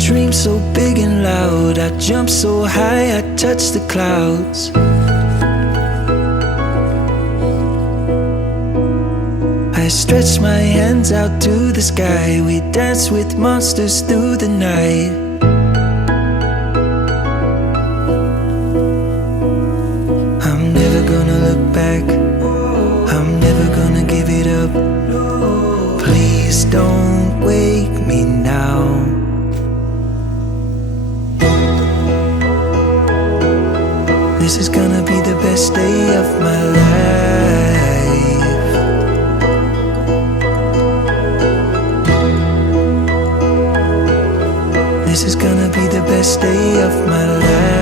dream so big and loud, I jump so high, I touch the clouds. I stretch my hands out to the sky, we dance with monsters through the night. I'm never gonna look back, I'm never gonna give it up. Please don't wake me now. This is gonna be the best day of my life. This is gonna be the best day of my life.